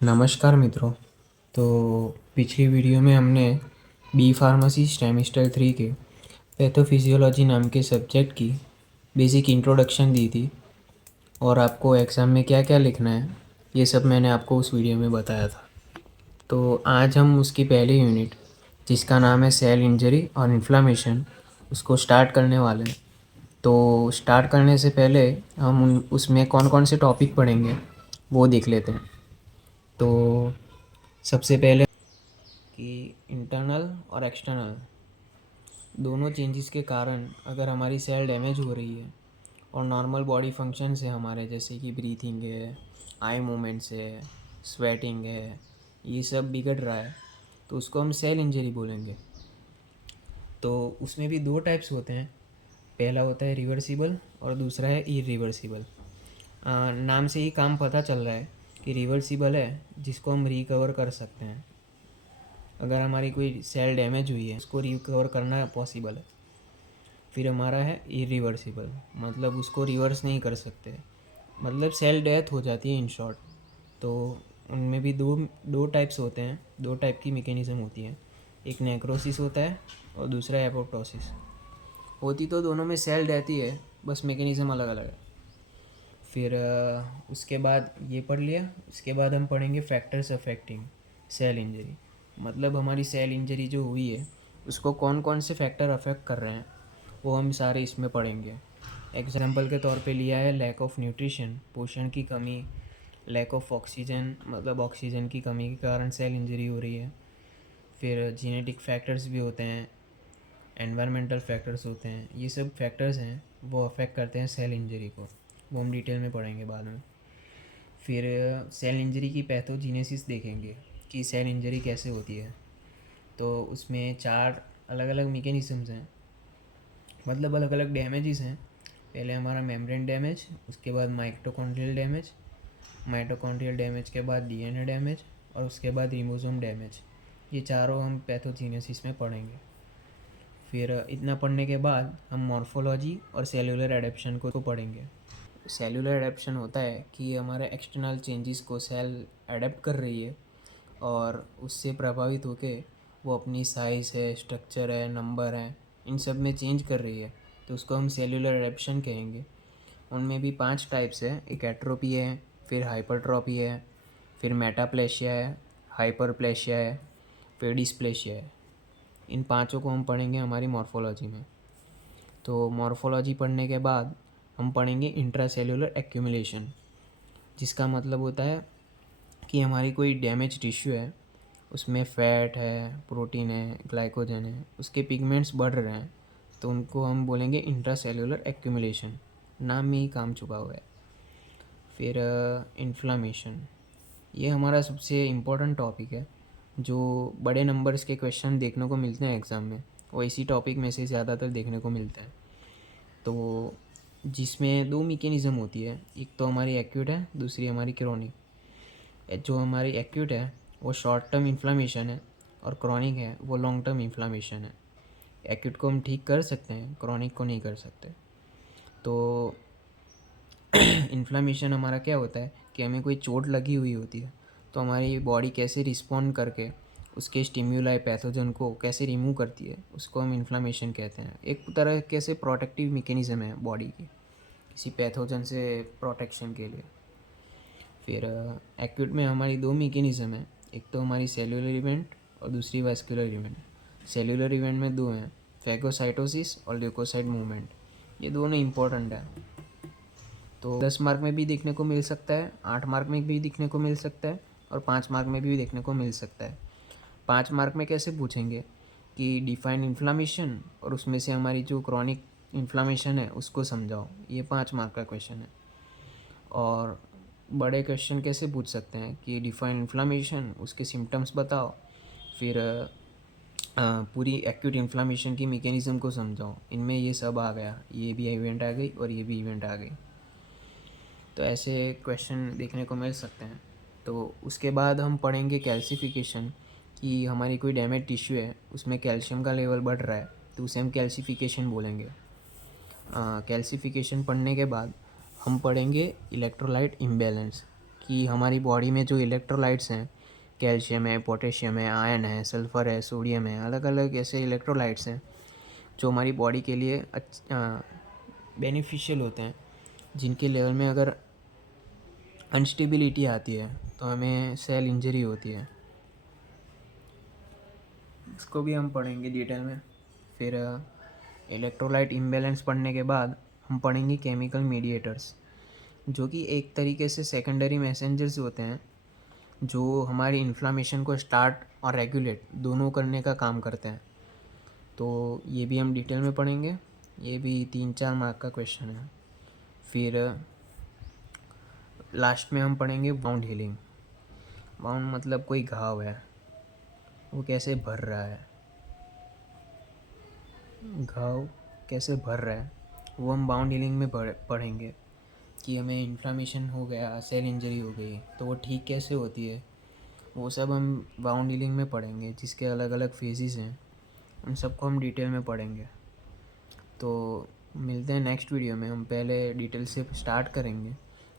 नमस्कार मित्रों। तो पिछली वीडियो में हमने बी फार्मेसी सेमेस्टर 3 के पैथोफिजियोलॉजी नाम के सब्जेक्ट की बेसिक इंट्रोडक्शन दी थी और आपको एग्ज़ाम में क्या क्या लिखना है ये सब मैंने आपको उस वीडियो में बताया था। तो आज हम उसकी पहली यूनिट जिसका नाम है सेल इंजरी और इन्फ्लामेशन उसको स्टार्ट करने वाले हैं। तो स्टार्ट करने से पहले हम उसमें कौन कौन से टॉपिक पढ़ेंगे वो देख लेते हैं। तो सबसे पहले कि इंटरनल और एक्सटर्नल दोनों चेंजेस के कारण अगर हमारी सेल डैमेज हो रही है और नॉर्मल बॉडी फंक्शंस है हमारे, जैसे कि ब्रीथिंग है, आई मूवमेंट्स है, स्वेटिंग है, ये सब बिगड़ रहा है तो उसको हम सेल इंजरी बोलेंगे। तो उसमें भी दो टाइप्स होते हैं, पहला होता है रिवर्सिबल और दूसरा है इरिवर्सिबल। नाम से ही काम पता चल रहा है कि रिवर्सिबल है जिसको हम रिकवर कर सकते हैं। अगर हमारी कोई सेल डैमेज हुई है उसको रिकवर करना पॉसिबल है। फिर हमारा है इरिवर्सिबल, मतलब उसको रिवर्स नहीं कर सकते, मतलब सेल डेथ हो जाती है इन शॉर्ट। तो उनमें भी दो दो टाइप्स होते हैं, दो टाइप की मैकेनिज़्म होती है, एक नेक्रोसिस होता है और दूसरा एपोप्टोसिस। होती तो दोनों में सेल डेथ ही है, बस मैकेनिज़्म अलग अलग है। फिर उसके बाद ये पढ़ लिया, उसके बाद हम पढ़ेंगे फैक्टर्स अफेक्टिंग सेल इंजरी, मतलब हमारी सेल इंजरी जो हुई है उसको कौन कौन से फैक्टर अफेक्ट कर रहे हैं वो हम सारे इसमें पढ़ेंगे। एग्जाम्पल के तौर पे लिया है लैक ऑफ न्यूट्रिशन, पोषण की कमी, लैक ऑफ ऑक्सीजन, मतलब ऑक्सीजन की कमी के कारण सेल इंजरी हो रही है। फिर जीनेटिक फैक्टर्स भी होते हैं, एनवायरमेंटल फैक्टर्स होते हैं, ये सब फैक्टर्स हैं वो अफेक्ट करते हैं सेल इंजरी को, वो हम डिटेल में पढ़ेंगे बाद में। फिर सेल इंजरी की पैथोजीनेसिस देखेंगे कि सेल इंजरी कैसे होती है। तो उसमें चार अलग अलग मैकेनिज़म्स हैं, मतलब अलग अलग डैमेजेस हैं। पहले हमारा मेम्ब्रेन डैमेज, उसके बाद माइटोकॉन्ड्रियल डैमेज, माइटोकॉन्ड्रियल डैमेज के बाद डीएनए डैमेज और उसके बाद रिबोसोम डैमेज। ये चारों हम पैथोजीनेसिस में पढ़ेंगे। फिर इतना पढ़ने के बाद हम मॉर्फोलॉजी और सेलुलर एडेप्शन को पढ़ेंगे। सेलुलर एडेप्शन होता है कि हमारे एक्सटर्नल चेंजेस को सेल एडेप्ट कर रही है और उससे प्रभावित होके वो अपनी साइज़ है, स्ट्रक्चर है, नंबर है, इन सब में चेंज कर रही है, तो उसको हम सेलुलर एडेप्शन कहेंगे। उनमें भी 5 टाइप्स है, एक एट्रोपी है, फिर हाइपरट्रॉपी है, फिर मेटाप्लेशिया है, हाइपरप्लेशिया है, फिर डिस्प्लेशिया है। इन पांचों को हम पढ़ेंगे हमारी मॉर्फोलॉजी में। तो मॉर्फोलॉजी पढ़ने के बाद हम पढ़ेंगे इंट्रासेल्युलर एक्यूमुलेशन, जिसका मतलब होता है कि हमारी कोई डैमेज टिश्यू है, उसमें फ़ैट है, प्रोटीन है, ग्लाइकोजन है, उसके पिगमेंट्स बढ़ रहे हैं, तो उनको हम बोलेंगे इंट्रासेल्युलर एक्यूमुलेशन, नाम में ही काम छुपा हुआ है। फिर इन्फ्लामेशन, ये हमारा सबसे इम्पोर्टेंट टॉपिक है, जो बड़े नंबर्स के क्वेश्चन देखने को मिलते हैं एग्ज़ाम में, वो इसी टॉपिक में से ज़्यादातर देखने को मिलते हैं। तो जिसमें दो मैकेनिज़्म होती है, एक तो हमारी एक्यूट है, दूसरी हमारी क्रोनिक। जो हमारी एक्यूट है वो शॉर्ट टर्म इन्फ्लामेशन है और क्रॉनिक है वो लॉन्ग टर्म इन्फ्लामेशन है। एक्यूट को हम ठीक कर सकते हैं, क्रॉनिक को नहीं कर सकते। तो इन्फ्लामेशन हमारा क्या होता है कि हमें कोई चोट लगी हुई होती है तो हमारी बॉडी कैसे रिस्पॉन्ड करके उसके स्टिम्युलाई पैथोजन को कैसे रिमूव करती है, उसको हम इन्फ्लामेशन कहते हैं। एक तरह कैसे प्रोटेक्टिव मैकेनिज़्म है बॉडी की किसी पैथोजन से प्रोटेक्शन के लिए। फिर एक्यूट में हमारी दो मैकेनिज़्म है, एक तो हमारी सेलुलर इवेंट और दूसरी वास्कुलर इवेंट। सेलुलर इवेंट में दो हैं, फैगोसाइटोसिस और ल्यूकोसाइट मूवमेंट। ये दोनों इंपॉर्टेंट है, तो 10 मार्क में भी देखने को मिल सकता है, 8 मार्क में भी देखने को मिल सकता है और 5 मार्क में भी देखने को मिल सकता है। 5 मार्क में कैसे पूछेंगे कि डिफाइन इन्फ्लामेशन और उसमें से हमारी जो क्रॉनिक इन्फ्लामेशन है उसको समझाओ, ये 5 मार्क का क्वेश्चन है। और बड़े क्वेश्चन कैसे पूछ सकते हैं कि डिफाइन इन्फ्लामेशन, उसके सिम्टम्स बताओ, फिर पूरी एक्यूट इन्फ्लामेशन की मैकेनिज़्म को समझाओ, इनमें ये सब आ गया, ये भी इवेंट आ गई और ये भी इवेंट आ गई। तो ऐसे क्वेश्चन देखने को मिल सकते हैं। तो उसके बाद हम पढ़ेंगे कैल्सिफिकेशन, कि हमारी कोई डैमेज टिश्यू है उसमें कैल्शियम का लेवल बढ़ रहा है तो उसे हम कैल्सिफिकेशन बोलेंगे। कैल्सिफिकेशन पढ़ने के बाद हम पढ़ेंगे इलेक्ट्रोलाइट इम्बैलेंस, कि हमारी बॉडी में जो इलेक्ट्रोलाइट्स हैं, कैल्शियम है, पोटेशियम है, आयरन है, सल्फ़र है, सोडियम है, अलग अलग ऐसे इलेक्ट्रोलाइट्स हैं जो हमारी बॉडी के लिए बेनिफिशियल होते हैं, जिनके लेवल में अगर अनस्टेबिलिटी आती है तो हमें सेल इंजरी होती है। इसको भी हम पढ़ेंगे डिटेल में। फिर इलेक्ट्रोलाइट इम्बैलेंस पढ़ने के बाद हम पढ़ेंगे केमिकल मीडिएटर्स, जो कि एक तरीके से सेकेंडरी मैसेंजर्स होते हैं जो हमारी इन्फ्लामेशन को स्टार्ट और रेगुलेट दोनों करने का काम करते हैं। तो ये भी हम डिटेल में पढ़ेंगे। ये भी 3-4 मार्क का क्वेश्चन है। फिर लास्ट में हम पढ़ेंगे वाउंड हीलिंग। वाउंड मतलब कोई घाव है, वो कैसे भर रहा है, घाव कैसे भर रहा है, वो हम बाउंड हीलिंग में पढ़ेंगे कि हमें इन्फ्लामेशन हो गया, सेल इंजरी हो गई तो वो ठीक कैसे होती है। वो सब हम बाउंड हीलिंग में पढ़ेंगे, जिसके अलग अलग फेजेस हैं, उन सबको हम डिटेल में पढ़ेंगे। तो मिलते हैं नेक्स्ट वीडियो में। हम पहले डिटेल से स्टार्ट करेंगे,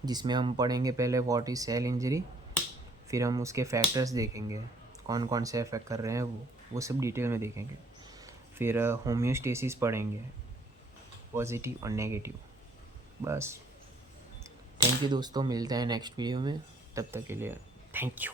जिसमें हम पढ़ेंगे पहले व्हाट इज़ सेल इंजरी, फिर हम उसके फैक्टर्स देखेंगे कौन कौन से अफेक्ट कर रहे हैं, वो सब डिटेल में देखेंगे। फिर होम्योस्टेसिस पढ़ेंगे, पॉजिटिव और नेगेटिव। बस, थैंक यू दोस्तों, मिलते हैं नेक्स्ट वीडियो में। तब तक के लिए थैंक यू।